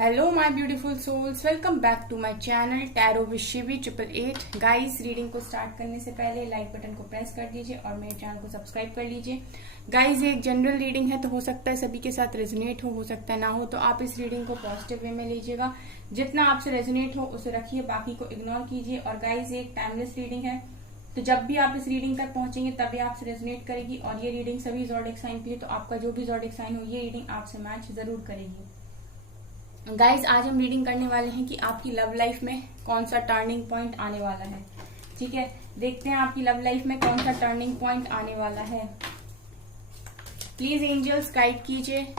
Hello my beautiful souls, welcome back to my channel tarot with Shivi 888। Guys, reading को start करने से पहले like button को press कर दीजिए और मेरे चैनल को सब्सक्राइब कर लीजिए। गाइस, ये एक जनरल रीडिंग है तो हो सकता है सभी के साथ रेजोनेट हो सकता है ना हो, तो आप इस रीडिंग को पॉजिटिव वे में लीजिएगा। जितना आपसे रेजोनेट हो उसे रखिए, बाकी को इग्नोर कीजिए। और गाइस, ये एक टाइमलेस रीडिंग है, तो जब भी आप इस रीडिंग तक पहुंचेंगे तभी आपसे रेजोनेट करेगी। और ये रीडिंग सभी ज़ोडिएक साइन के लिए, तो आपका जो भी ज़ोडिएक साइन हो ये रीडिंग आपसे मैच जरूर करेगी। गाइज, आज हम रीडिंग करने वाले हैं कि आपकी लव लाइफ में कौन सा टर्निंग पॉइंट आने वाला है। ठीक है, देखते हैं आपकी लव लाइफ में कौन सा टर्निंग पॉइंट आने वाला है। प्लीज एंजल्स गाइड कीजिए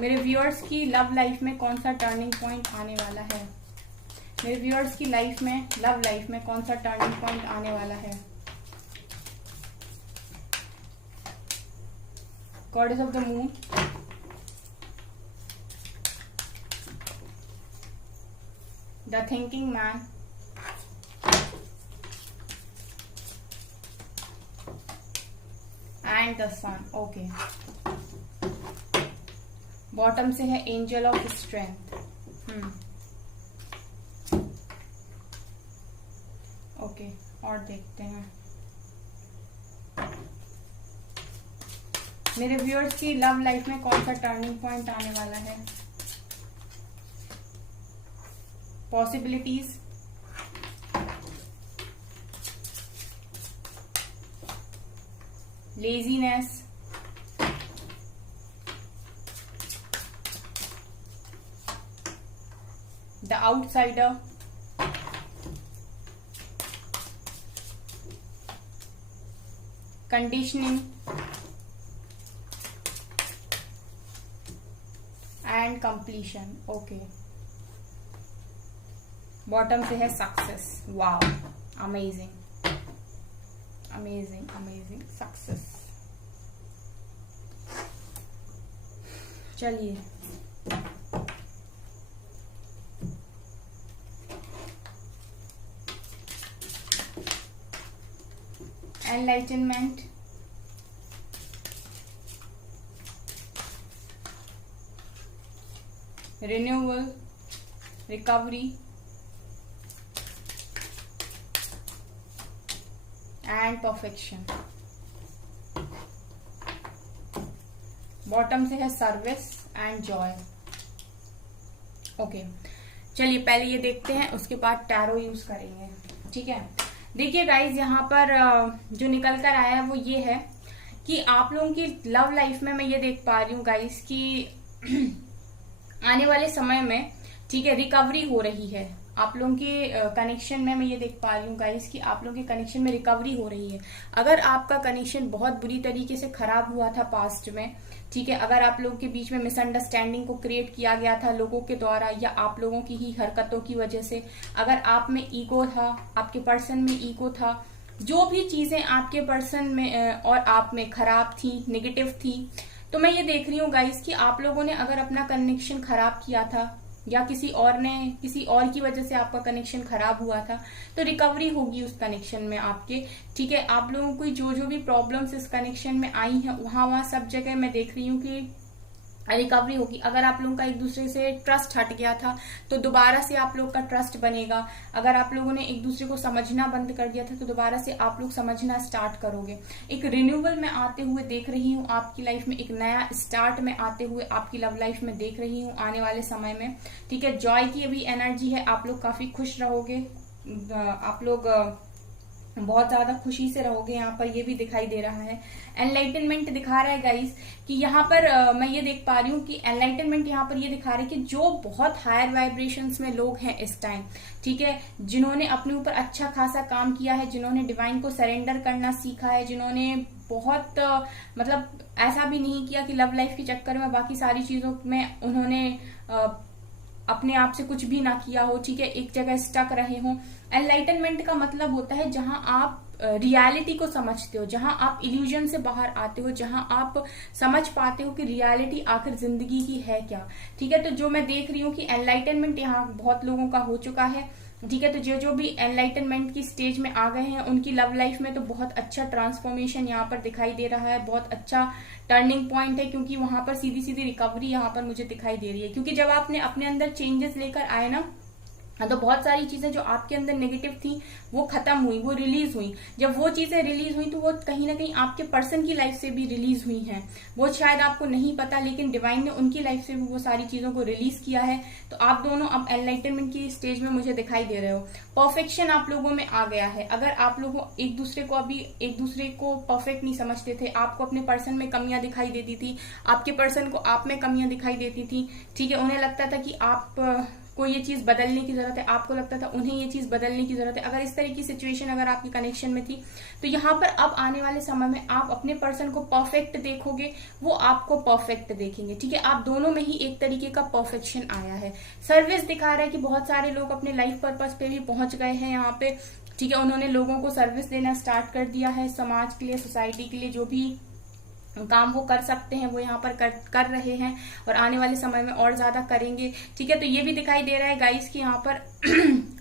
मेरे व्यूअर्स की लव लाइफ में कौन सा टर्निंग पॉइंट आने वाला है। मेरे व्यूअर्स की लाइफ में, लव लाइफ में कौन सा टर्निंग पॉइंट आने वाला है। Goddess of the moon, The Thinking Man, and the Sun. Okay. Bottom से है एंजल ऑफ स्ट्रेंथ। ओके, और देखते हैं मेरे व्यूअर्स की लव लाइफ में कौन सा टर्निंग पॉइंट आने वाला है। Possibilities, laziness, the outsider, conditioning and completion. Okay, bottom से है success. Wow, amazing amazing amazing success. चलिए, enlightenment, renewal, recovery and perfection. Bottom से है सर्विस एंड जॉय। ओके, चलिए पहले ये देखते हैं, उसके बाद टैरो यूज करेंगे। ठीक है, देखिए गाइज, यहाँ पर जो निकल कर आया है वो ये है कि आप लोगों की लव लाइफ में मैं ये देख पा रही हूँ गाइज कि आने वाले समय में, ठीक है, रिकवरी हो रही है। आप लोगों के कनेक्शन में मैं ये देख पा रही हूँ गाइस कि आप लोगों के कनेक्शन में रिकवरी हो रही है। अगर आपका कनेक्शन बहुत बुरी तरीके से खराब हुआ था पास्ट में, ठीक है, अगर आप लोगों के बीच में मिसअंडरस्टैंडिंग को क्रिएट किया गया था लोगों के द्वारा या आप लोगों की ही हरकतों की वजह से, अगर आप में ईगो था, आपके पर्सन में ईगो था, जो भी चीजें आपके पर्सन में और आप में खराब थी, नेगेटिव थी, तो मैं ये देख रही हूँ गाइस कि आप लोगों ने अगर अपना कनेक्शन खराब किया था या किसी और की वजह से आपका कनेक्शन खराब हुआ था, तो रिकवरी होगी उस कनेक्शन में आपके। ठीक है, आप लोगों को जो भी प्रॉब्लम्स इस कनेक्शन में आई हैं वहां सब जगह मैं देख रही हूँ कि रिकवरी होगी। अगर आप लोगों का एक दूसरे से ट्रस्ट हट गया था तो दोबारा से आप लोग का ट्रस्ट बनेगा। अगर आप लोगों ने एक दूसरे को समझना बंद कर दिया था तो दोबारा से आप लोग समझना स्टार्ट करोगे। एक रिन्यूअल में आते हुए देख रही हूँ आपकी लाइफ में, एक नया स्टार्ट में आते हुए आपकी लव लाइफ में देख रही हूँ आने वाले समय में। ठीक है, जॉय की भी एनर्जी है, आप लोग काफी खुश रहोगे, आप लोग बहुत ज्यादा खुशी से रहोगे। यहाँ पर ये भी दिखाई दे रहा है। एनलाइटनमेंट दिखा रहा है गाइस कि यहाँ पर मैं ये देख पा रही हूँ कि एनलाइटनमेंट यहाँ पर ये दिखा रहा है कि जो बहुत हायर वाइब्रेशंस में लोग हैं इस टाइम, ठीक है, जिन्होंने अपने ऊपर अच्छा खासा काम किया है, जिन्होंने डिवाइन को सरेंडर करना सीखा है, जिन्होंने बहुत मतलब ऐसा भी नहीं किया कि लव लाइफ के चक्कर में बाकी सारी चीजों में उन्होंने अपने आप से कुछ भी ना किया हो, ठीक है, एक जगह स्टक रहे हो। एनलाइटनमेंट का मतलब होता है जहां आप रियलिटी को समझते हो, जहां आप इल्यूजन से बाहर आते हो, जहां आप समझ पाते हो कि रियलिटी आखिर जिंदगी की है क्या। ठीक है, तो जो मैं देख रही हूँ कि एनलाइटनमेंट यहाँ बहुत लोगों का हो चुका है। ठीक है। तो जो जो भी एनलाइटनमेंट की स्टेज में आ गए हैं उनकी लव लाइफ में तो बहुत अच्छा ट्रांसफॉर्मेशन यहाँ पर दिखाई दे रहा है, बहुत अच्छा टर्निंग पॉइंट है, क्योंकि वहां पर सीधी सीधी रिकवरी यहाँ पर मुझे दिखाई दे रही है। क्योंकि जब आपने अपने अंदर चेंजेस लेकर आए ना, तो बहुत सारी चीजें जो आपके अंदर नेगेटिव थी वो खत्म हुई, वो रिलीज हुई। जब वो चीजें रिलीज हुई तो वो कहीं ना कहीं आपके पर्सन की लाइफ से भी रिलीज हुई हैं। वो शायद आपको नहीं पता, लेकिन डिवाइन ने उनकी लाइफ से भी वो सारी चीजों को रिलीज किया है। तो आप दोनों अब एनलाइटनमेंट की स्टेज में मुझे दिखाई दे रहे हो। परफेक्शन आप लोगों में आ गया है। अगर आप लोगों एक दूसरे को परफेक्ट नहीं समझते थे, आपको अपने पर्सन में कमियां दिखाई देती थी, आपके पर्सन को आप में कमियां दिखाई देती थी, ठीक है, उन्हें लगता था कि आप को ये चीज बदलने की जरूरत है, आपको लगता था उन्हें ये चीज बदलने की जरूरत है। अगर इस तरह की सिचुएशन अगर आपकी कनेक्शन में थी, तो यहाँ पर अब आने वाले समय में आप अपने पर्सन को परफेक्ट देखोगे, वो आपको परफेक्ट देखेंगे। ठीक है, आप दोनों में ही एक तरीके का परफेक्शन आया है। सर्विस दिखा रहा है कि बहुत सारे लोग अपने लाइफ पर्पस पे भी पहुंच गए हैं यहाँ पे। ठीक है, उन्होंने लोगों को सर्विस देना स्टार्ट कर दिया है, समाज के लिए, सोसाइटी के लिए जो भी काम वो कर सकते हैं वो यहाँ पर कर रहे हैं, और आने वाले समय में और ज्यादा करेंगे। ठीक है, तो ये भी दिखाई दे रहा है गाइस कि यहाँ पर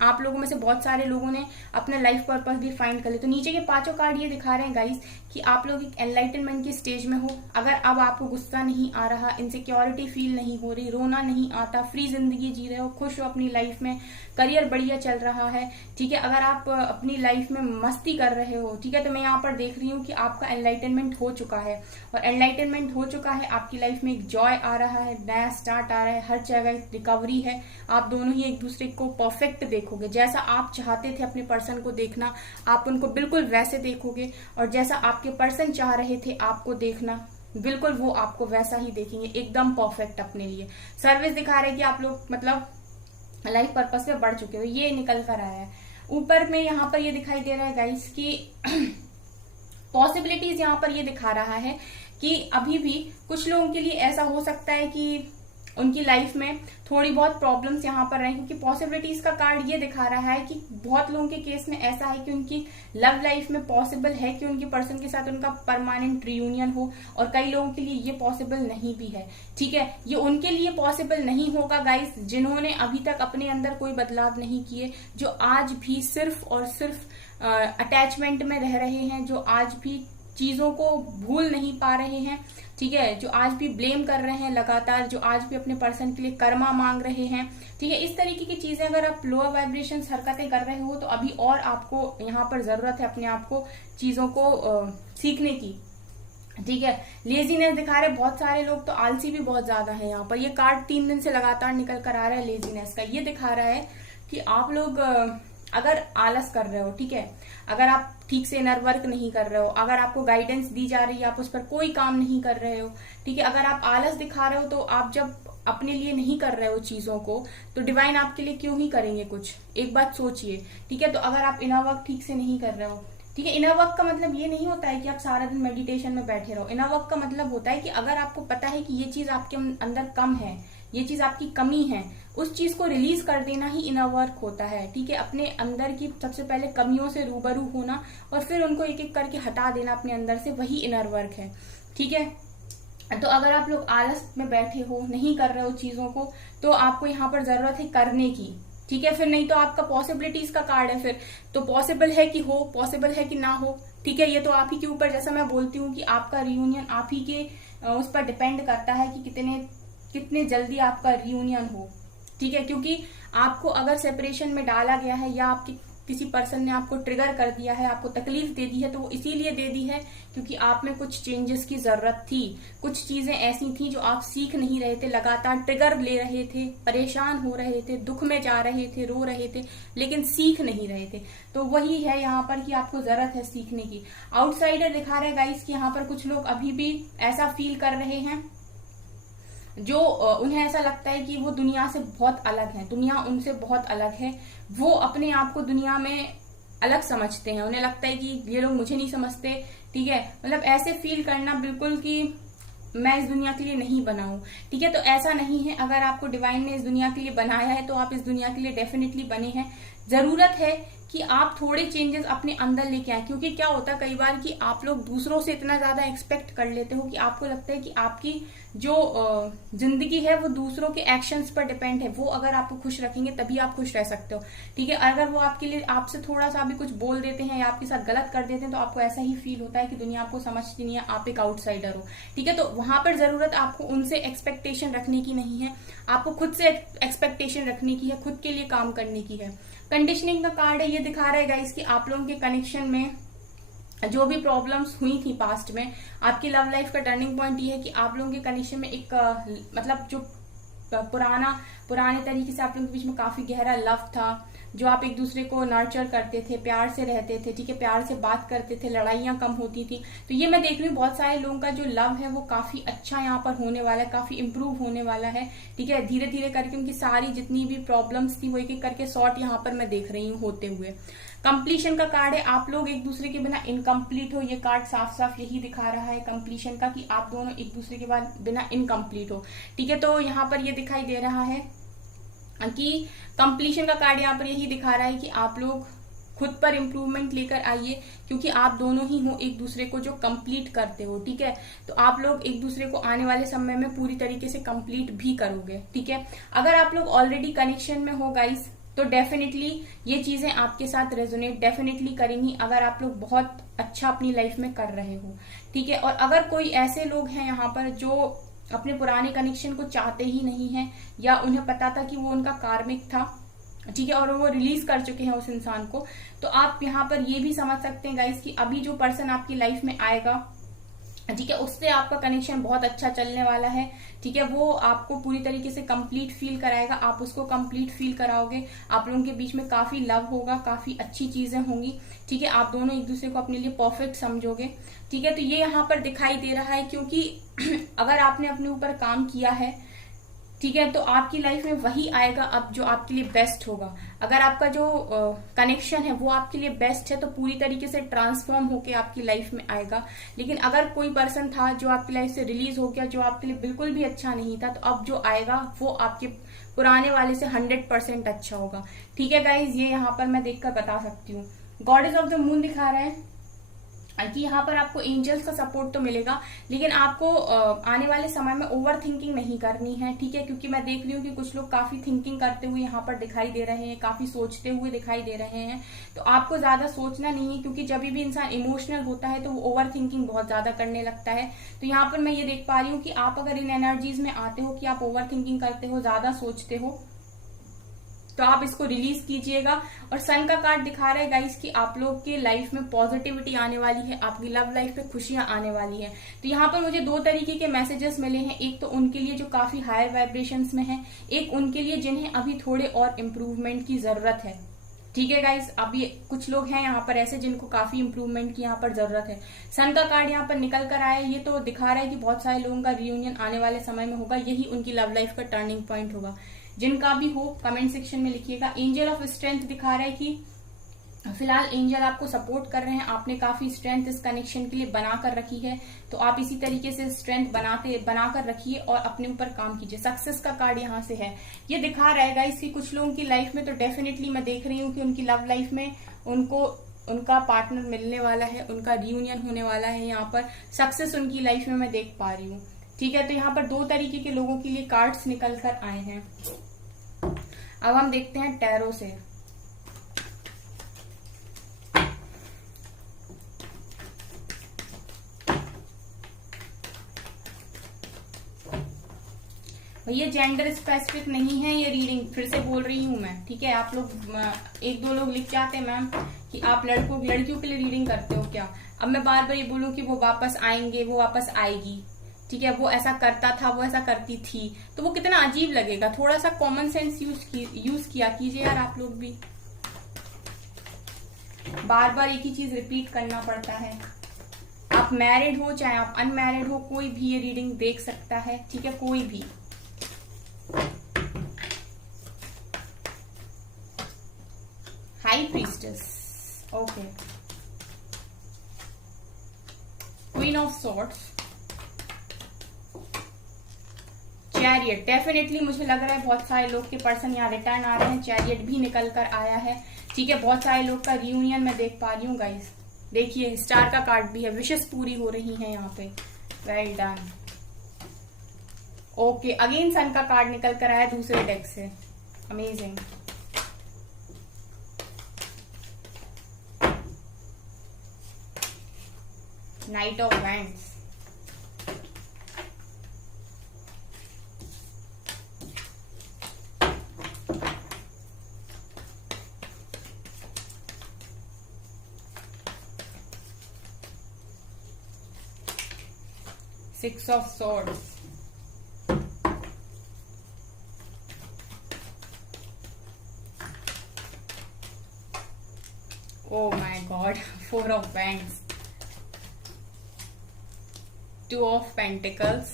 आप लोगों में से बहुत सारे लोगों ने अपना लाइफ पर्पस भी फाइंड कर लिया। तो नीचे के पांचों कार्ड ये दिखा रहे हैं गाइस कि आप लोग एक एनलाइटनमेंट की स्टेज में हो। अगर अब आपको गुस्सा नहीं आ रहा, इनसिक्योरिटी फील नहीं हो रही, रोना नहीं आता, फ्री जिंदगी जी रहे हो, खुश हो अपनी लाइफ में, करियर बढ़िया चल रहा है, ठीक है, अगर आप अपनी लाइफ में मस्ती कर रहे हो, ठीक है, तो मैं यहाँ पर देख रही हूँ कि आपका एनलाइटनमेंट हो चुका है। और एनलाइटनमेंट हो चुका है, आपकी लाइफ में एक जॉय आ रहा है, नया स्टार्ट आ रहा है, हर जगह रिकवरी है। आप दोनों ही एक दूसरे को परफेक्ट देखोगे। जैसा आप चाहते थे अपने पर्सन को देखना, आप उनको बिल्कुल वैसे देखोगे, और जैसा आपके पर्सन चाह रहे थे आपको देखना, बिल्कुल वो आपको वैसा ही देखेंगे, एकदम परफेक्ट अपने लिए। सर्विस दिखा रहे कि आप लोग मतलब लाइफ पर्पस पे बढ़ चुके हो, ये निकल कर आया है। ऊपर में यहाँ पर ये दिखाई दे रहा है गाइस की पॉसिबिलिटीज यहाँ पर ये दिखा रहा है कि अभी भी कुछ लोगों के लिए ऐसा हो सकता है कि उनकी लाइफ में थोड़ी बहुत प्रॉब्लम्स यहाँ पर रहे, क्योंकि पॉसिबिलिटीज का कार्ड ये दिखा रहा है कि बहुत लोगों के केस में ऐसा है कि उनकी लव लाइफ में पॉसिबल है कि उनके पर्सन के साथ उनका परमानेंट रियूनियन हो, और कई लोगों के लिए ये पॉसिबल नहीं भी है। ठीक है, ये उनके लिए पॉसिबल नहीं होगा गाइस जिन्होंने अभी तक अपने अंदर कोई बदलाव नहीं किए, जो आज भी सिर्फ और सिर्फ अटैचमेंट में रह रहे हैं, जो आज भी चीजों को भूल नहीं पा रहे हैं। ठीक है, जो आज भी ब्लेम कर रहे हैं लगातार, जो आज भी अपने पर्सन के लिए कर्मा मांग रहे हैं। ठीक है, इस तरीके की चीजें अगर आप लोअर वाइब्रेशन हरकतें कर रहे हो, तो अभी और आपको यहाँ पर जरूरत है अपने आप को चीजों को सीखने की। ठीक है, लेजीनेस दिखा रहे बहुत सारे लोग, तो आलसी भी बहुत ज्यादा है यहाँ पर। ये कार्ड 3 दिन से लगातार निकल कर आ रहा है लेजीनेस का। ये दिखा रहा है कि आप लोग अगर आलस कर रहे हो, ठीक है, अगर आप ठीक से इनर वर्क नहीं कर रहे हो, अगर आपको गाइडेंस दी जा रही है आप उस पर कोई काम नहीं कर रहे हो, ठीक है, अगर आप आलस दिखा रहे हो, तो आप जब अपने लिए नहीं कर रहे हो चीजों को, तो डिवाइन आपके लिए क्यों ही करेंगे कुछ। एक बात सोचिए, ठीक है। तो अगर आप इनर वर्क ठीक से नहीं कर रहे हो, ठीक है, इनर वर्क का मतलब ये नहीं होता है कि आप सारा दिन मेडिटेशन में बैठे रहो। इनर वर्क का मतलब होता है कि अगर आपको पता है कि ये चीज आपके अंदर कम है, ये चीज आपकी कमी है, उस चीज को रिलीज कर देना ही इनर वर्क होता है। ठीक है, अपने अंदर की सबसे पहले कमियों से रूबरू होना और फिर उनको एक एक करके हटा देना अपने अंदर से, वही इनर वर्क है। ठीक है, तो अगर आप लोग आलस में बैठे हो, नहीं कर रहे हो चीजों को, तो आपको यहाँ पर जरूरत है करने की। ठीक है, फिर नहीं तो आपका पॉसिबिलिटीज का कार्ड है, फिर तो पॉसिबल है कि हो, पॉसिबल है कि ना हो। ठीक है, ये तो आप ही के ऊपर, जैसा मैं बोलती हूँ कि आपका रियूनियन आप ही के उस पर डिपेंड करता है कि कितने जल्दी आपका रियूनियन हो। ठीक है, क्योंकि आपको अगर सेपरेशन में डाला गया है या आपके किसी पर्सन ने आपको ट्रिगर कर दिया है, आपको तकलीफ दे दी है, तो वो इसीलिए दे दी है क्योंकि आप में कुछ चेंजेस की जरूरत थी। कुछ चीजें ऐसी थी जो आप सीख नहीं रहे थे, लगातार ट्रिगर ले रहे थे, परेशान हो रहे थे, दुख में जा रहे थे, रो रहे थे, लेकिन सीख नहीं रहे थे। तो वही है यहाँ पर कि आपको जरूरत है सीखने की। आउटसाइडर दिखा रहे गाइस कि यहाँ पर कुछ लोग अभी भी ऐसा फील कर रहे हैं, जो उन्हें ऐसा लगता है कि वो दुनिया से बहुत अलग है, दुनिया उनसे बहुत अलग है। वो अपने आप को दुनिया में अलग समझते हैं, उन्हें लगता है कि ये लोग मुझे नहीं समझते। ठीक है, मतलब ऐसे फील करना बिल्कुल कि मैं इस दुनिया के लिए नहीं बना हूं। ठीक है, तो ऐसा नहीं है। अगर आपको डिवाइन ने इस दुनिया के लिए बनाया है तो आप इस दुनिया के लिए डेफिनेटली बने हैं। जरूरत है कि आप थोड़े चेंजेस अपने अंदर लेके आए। क्योंकि क्या होता है कई बार कि आप लोग दूसरों से इतना ज्यादा एक्सपेक्ट कर लेते हो कि आपको लगता है कि आपकी जो जिंदगी है वो दूसरों के एक्शंस पर डिपेंड है, वो अगर आपको खुश रखेंगे तभी आप खुश रह सकते हो, ठीक है। अगर वो आपके लिए आपसे थोड़ा सा भी कुछ बोल देते हैं या आपके साथ गलत कर देते हैं तो आपको ऐसा ही फील होता है कि दुनिया आपको समझती नहीं है, आप एक आउटसाइडर हो, ठीक है। तो वहां पर जरूरत आपको उनसे एक्सपेक्टेशन रखने की नहीं है, आपको खुद से एक्सपेक्टेशन रखने की है, खुद के लिए काम करने की है। कंडीशनिंग का कार्ड है, ये दिखा रहा है गाइस कि आप लोगों के कनेक्शन में जो भी प्रॉब्लम्स हुई थी पास्ट में, आपकी लव लाइफ का टर्निंग पॉइंट ये है कि आप लोगों के कनेक्शन में एक मतलब जो पुराने तरीके से आप लोगों के बीच में काफी गहरा लव था, जो आप एक दूसरे को नर्चर करते थे, प्यार से रहते थे, ठीक है, प्यार से बात करते थे, लड़ाइयां कम होती थी। तो ये मैं देख रही हूँ बहुत सारे लोगों का जो लव है वो काफी अच्छा यहाँ पर होने वाला है, काफी इंप्रूव होने वाला है, ठीक है। धीरे धीरे करके उनकी सारी जितनी भी प्रॉब्लम्स थी वो एक एक करके सॉर्ट यहाँ पर मैं देख रही हूँ होते हुए। कंप्लीशन का कार्ड है, आप लोग एक दूसरे के बिना इनकम्प्लीट हो, ये कार्ड साफ साफ यही दिखा रहा है कंप्लीशन का, कि आप दोनों एक दूसरे के बिना इनकम्प्लीट हो, ठीक है। तो यहाँ पर ये दिखाई दे रहा है कि कंप्लीशन का कार्ड यहाँ पर यही दिखा रहा है कि आप लोग खुद पर इम्प्रूवमेंट लेकर आइए, क्योंकि आप दोनों ही हो एक दूसरे को जो कंप्लीट करते हो, ठीक है। तो आप लोग एक दूसरे को आने वाले समय में पूरी तरीके से कंप्लीट भी करोगे, ठीक है। अगर आप लोग ऑलरेडी कनेक्शन में हो गाइस तो डेफिनेटली ये चीजें आपके साथ रेजोनेट डेफिनेटली करेंगी, अगर आप लोग बहुत अच्छा अपनी लाइफ में कर रहे हो, ठीक है। और अगर कोई ऐसे लोग हैं यहाँ पर जो अपने पुराने कनेक्शन को चाहते ही नहीं है, या उन्हें पता था कि वो उनका कार्मिक था, ठीक है, और वो रिलीज कर चुके हैं उस इंसान को, तो आप यहाँ पर ये भी समझ सकते हैं गाइस कि अभी जो पर्सन आपकी लाइफ में आएगा, ठीक है, उससे आपका कनेक्शन बहुत अच्छा चलने वाला है, ठीक है। वो आपको पूरी तरीके से कंप्लीट फील कराएगा, आप उसको कंप्लीट फील कराओगे, आप लोगों के बीच में काफी लव होगा, काफी अच्छी चीजें होंगी, ठीक है। आप दोनों एक दूसरे को अपने लिए परफेक्ट समझोगे, ठीक है। तो ये यहाँ पर दिखाई दे रहा है, क्योंकि अगर आपने अपने ऊपर काम किया है, ठीक है, तो आपकी लाइफ में वही आएगा अब जो आपके लिए बेस्ट होगा। अगर आपका जो कनेक्शन है वो आपके लिए बेस्ट है तो पूरी तरीके से ट्रांसफॉर्म होके आपकी लाइफ में आएगा। लेकिन अगर कोई पर्सन था जो आपकी लाइफ से रिलीज हो गया, जो आपके लिए बिल्कुल भी अच्छा नहीं था, तो अब जो आएगा वो आपके पुराने वाले से 100% अच्छा होगा, ठीक है गाइज। ये यहाँ पर मैं देखकर बता सकती हूँ। गॉडेस ऑफ द मून दिखा रहा है कि यहाँ पर आपको एंजल्स का सपोर्ट तो मिलेगा, लेकिन आपको आने वाले समय में ओवर थिंकिंग नहीं करनी है, ठीक है। क्योंकि मैं देख रही हूँ कि कुछ लोग काफी थिंकिंग करते हुए यहाँ पर दिखाई दे रहे हैं, काफी सोचते हुए दिखाई दे रहे हैं। तो आपको ज्यादा सोचना नहीं है, क्योंकि जब भी इंसान इमोशनल होता है तो वो ओवर थिंकिंग बहुत ज्यादा करने लगता है। तो यहाँ पर मैं ये देख पा रही हूँ कि आप अगर इन एनर्जीज में आते हो कि आप ओवर थिंकिंग करते हो, ज्यादा सोचते हो, तो आप इसको रिलीज कीजिएगा। और सन का कार्ड दिखा रहा है गाइस कि आप लोग के लाइफ में पॉजिटिविटी आने वाली है, आपकी लव लाइफ में खुशियां आने वाली है। तो यहाँ पर मुझे दो तरीके के मैसेजेस मिले हैं, एक तो उनके लिए जो काफी हायर वाइब्रेशंस में है, एक उनके लिए जिन्हें अभी थोड़े और इम्प्रूवमेंट की जरूरत है, ठीक है गाइस। अभी कुछ लोग हैं यहाँ पर ऐसे जिनको काफी इंप्रूवमेंट की यहाँ पर जरूरत है। सन का कार्ड यहाँ पर निकल कर आया, ये तो दिखा रहा है कि बहुत सारे लोगों का रियूनियन आने वाले समय में होगा, यही उनकी लव लाइफ का टर्निंग पॉइंट होगा। जिनका भी हो कमेंट सेक्शन में लिखिएगा। एंजल ऑफ स्ट्रेंथ दिखा रहा है कि फिलहाल एंजल आपको सपोर्ट कर रहे हैं, आपने काफी स्ट्रेंथ इस कनेक्शन के लिए बना कर रखी है, तो आप इसी तरीके से स्ट्रेंथ बनाकर रखिए और अपने ऊपर काम कीजिए। सक्सेस का कार्ड यहाँ से है, ये दिखा रहेगा इसकी कुछ लोगों की लाइफ में तो डेफिनेटली मैं देख रही हूँ कि उनकी लव लाइफ में उनको उनका पार्टनर मिलने वाला है, उनका रियूनियन होने वाला है। यहाँ पर सक्सेस उनकी लाइफ में मैं देख पा रही हूँ, ठीक है। तो यहाँ पर दो तरीके के लोगों के लिए कार्ड्स निकल कर आए हैं। अब हम देखते हैं टैरो से। ये जेंडर स्पेसिफिक नहीं है ये रीडिंग, फिर से बोल रही हूं मैं, ठीक है। आप लोग एक दो लोग लिख के आते हैं मैम कि आप लड़कियों के लिए रीडिंग करते हो क्या। अब मैं बार बार ये बोलूं कि वो वापस आएंगे, वो वापस आएगी, ठीक है, वो ऐसा करता था, वो ऐसा करती थी, तो वो कितना अजीब लगेगा। थोड़ा सा कॉमन सेंस यूज किया कीजिए यार, आप लोग भी बार बार एक ही चीज रिपीट करना पड़ता है। आप मैरिड हो चाहे आप अनमैरिड हो, कोई भी ये रीडिंग देख सकता है, ठीक है, कोई भी। High priestess, okay, queen of swords, chariot, definitely मुझे लग रहा है बहुत सारे लोग के पर्सन यहाँ रिटर्न आ रहे हैं। चैरियट भी निकल कर आया है, ठीक है। बहुत सारे लोग का रियूनियन मैं देख पा रही हूँ गाइस। देखिए स्टार का कार्ड भी है, विशेष पूरी हो रही है यहाँ पे। Well done. ओके, अगेन सन का कार्ड निकल कर आया दूसरे डेक से। Amazing. Night of wands, six of swords, oh my god, four of wands, two of pentacles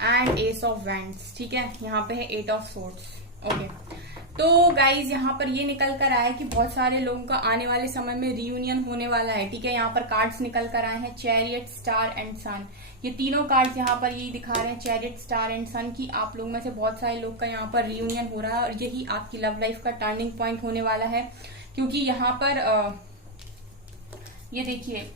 and S of wands, ठीक है। यहाँ पे है एट ऑफ सोर्ड्स। ओके, तो गाइज यहाँ पर ये निकल कर आया कि बहुत सारे लोगों का आने वाले समय में रियूनियन होने वाला है, ठीक है। यहाँ पर कार्ड्स निकल कर आए हैं, चैरियट, स्टार एंड सन। ये तीनों कार्ड्स यहाँ पर यही दिखा रहे हैं, चैरियट, स्टार एंड सन, की आप लोग में से बहुत सारे लोग का यहाँ पर रियूनियन हो रहा है और यही आपकी लव लाइफ का टर्निंग पॉइंट होने वाला है। क्योंकि यहाँ पर ये देखिए,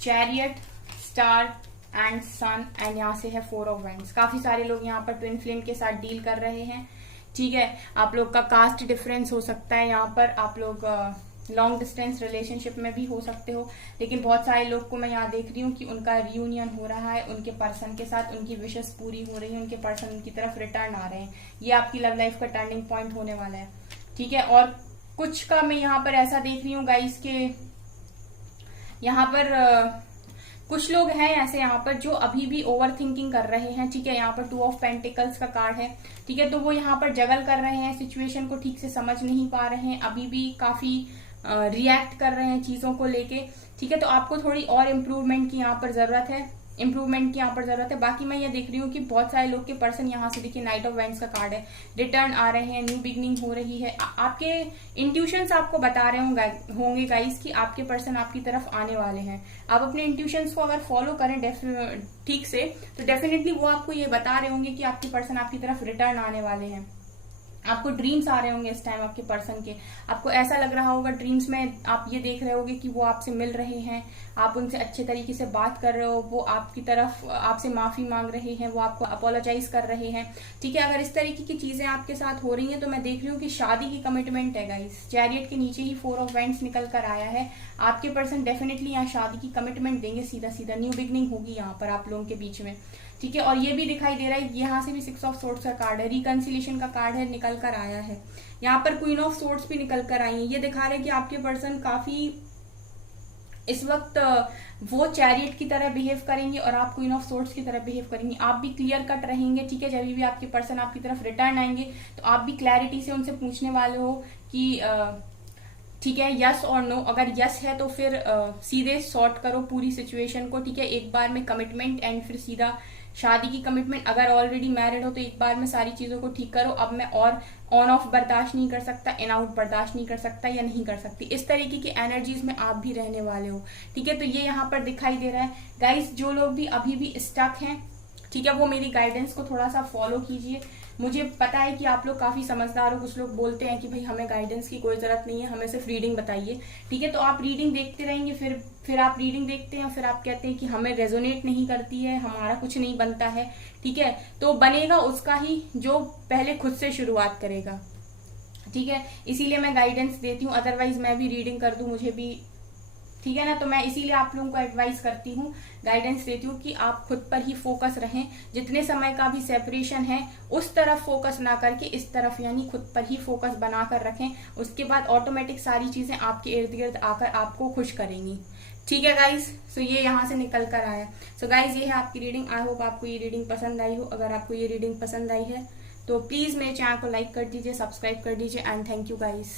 chariot, star and sun and यहाँ से है फोर ऑफ वैंड्स। काफी सारे लोग यहाँ पर ट्विन फ्लेम के साथ डील कर रहे हैं, ठीक है। आप लोग का कास्ट डिफरेंस हो सकता है, यहाँ पर आप लोग लॉन्ग डिस्टेंस रिलेशनशिप में भी हो सकते हो। लेकिन बहुत सारे लोग को मैं यहाँ देख रही हूँ कि उनका रियूनियन हो रहा है उनके पर्सन के साथ, उनकी विशेष पूरी हो रही है, उनके पर्सन उनकी तरफ रिटर्न आ रहे हैं। ये आपकी लव लाइफ का टर्निंग पॉइंट होने वाला है, ठीक है। और कुछ का मैं यहाँ पर ऐसा देख रही हूँ गाइस के यहाँ पर कुछ लोग हैं ऐसे यहाँ पर जो अभी भी ओवर थिंकिंग कर रहे हैं, ठीक है। यहाँ पर टू ऑफ पेंटिकल्स का कार्ड है, ठीक है। तो वो यहाँ पर जगल कर रहे हैं, सिचुएशन को ठीक से समझ नहीं पा रहे हैं, अभी भी काफी रिएक्ट कर रहे हैं चीजों को लेके, ठीक है। तो आपको थोड़ी और इम्प्रूवमेंट की यहाँ पर जरूरत है, बाकी मैं ये देख रही हूँ कि बहुत सारे लोग के पर्सन यहाँ से देखिए, नाइट ऑफ वैंड्स का कार्ड है, रिटर्न आ रहे हैं, न्यू बिगनिंग हो रही है। आपके इंट्यूशंस आपको बता रहे होंगे गाइस कि आपके पर्सन आपकी तरफ आने वाले हैं। आप अपने इंट्यूशंस को अगर फॉलो करें ठीक से, तो डेफिनेटली वो आपको ये बता रहे होंगे कि आपके पर्सन आपकी तरफ रिटर्न आने वाले हैं। आपको ड्रीम्स आ रहे होंगे इस टाइम आपके पर्सन के, आपको ऐसा लग रहा होगा ड्रीम्स में, आप ये देख रहे होगे कि वो आपसे मिल रहे हैं, आप उनसे अच्छे तरीके से बात कर रहे हो, वो आपकी तरफ आपसे माफी मांग रहे हैं, वो आपको अपोलोजाइज कर रहे हैं, ठीक है। अगर इस तरीके की चीजें आपके साथ हो रही हैं तो मैं देख रही हूँ कि शादी की कमिटमेंट है गाइस। चैरियट के नीचे ही फोर ऑफ वैंड्स निकल कर आया है। आपके पर्सन डेफिनेटली यहाँ शादी की कमिटमेंट देंगे, सीधा सीधा न्यू बिगनिंग होगी यहाँ पर आप लोगों के बीच में, ठीक है। और ये भी दिखाई दे रहा है, यहाँ से भी सिक्स ऑफ सोर्ड्स का कार्ड है, रिकंसिलेशन का कार्ड है, निकल कर आया है। यहाँ पर क्वीन ऑफ सोर्ड्स भी निकल कर आई है। ये दिखा रहे हैं कि आपके पर्सन काफी इस वक्त वो चैरियट की तरह बिहेव करेंगे और आप क्वीन ऑफ सोर्ड्स की तरह बिहेव करेंगे। आप भी क्लियर कट रहेंगे, ठीक है। जब भी आपके पर्सन आपकी तरफ रिटर्न आएंगे तो आप भी क्लैरिटी से उनसे पूछने वाले हो कि ठीक है, यस और नो। अगर यस है तो फिर सीधे सॉर्ट करो पूरी सिचुएशन को, ठीक है। एक बार में कमिटमेंट एंड फिर सीधा शादी की कमिटमेंट। अगर ऑलरेडी मैरिड हो तो एक बार में सारी चीजों को ठीक करो, अब मैं और ऑन ऑफ बर्दाश्त नहीं कर सकता, इन आउट बर्दाश्त नहीं कर सकता या नहीं कर सकती, इस तरीके की एनर्जीज में आप भी रहने वाले हो, ठीक है। तो ये यहाँ पर दिखाई दे रहा है गाइस। जो लोग भी अभी भी स्टक हैं, ठीक है, वो मेरी गाइडेंस को थोड़ा सा फॉलो कीजिए। मुझे पता है कि आप लोग काफी समझदार हो। कुछ लोग बोलते हैं कि भाई हमें गाइडेंस की कोई जरूरत नहीं है, हमें सिर्फ रीडिंग बताइए, ठीक है। तो आप रीडिंग देखते रहेंगे, फिर आप रीडिंग देखते हैं, फिर आप कहते हैं कि हमें रेजोनेट नहीं करती है, हमारा कुछ नहीं बनता है, ठीक है। तो बनेगा उसका ही जो पहले खुद से शुरुआत करेगा, ठीक है। इसीलिए मैं गाइडेंस देती हूँ, अदरवाइज मैं भी रीडिंग कर दूं मुझे भी, ठीक है ना। तो मैं इसीलिए आप लोगों को एडवाइस करती हूँ, गाइडेंस देती हूँ कि आप खुद पर ही फोकस रहें। जितने समय का भी सेपरेशन है उस तरफ फोकस ना करके इस तरफ, यानी खुद पर ही फोकस बनाकर रखें। उसके बाद ऑटोमेटिक सारी चीजें आपके इर्द गिर्द आकर आपको खुश करेंगी, ठीक है गाइज। सो ये यहाँ से निकल कर आया। सो गाइज ये है आपकी रीडिंग। आई होप आपको ये रीडिंग पसंद आई हो। अगर आपको ये रीडिंग पसंद आई है तो प्लीज मेरे चैनल को लाइक कर दीजिए, सब्सक्राइब कर दीजिए एंड थैंक यू गाइज।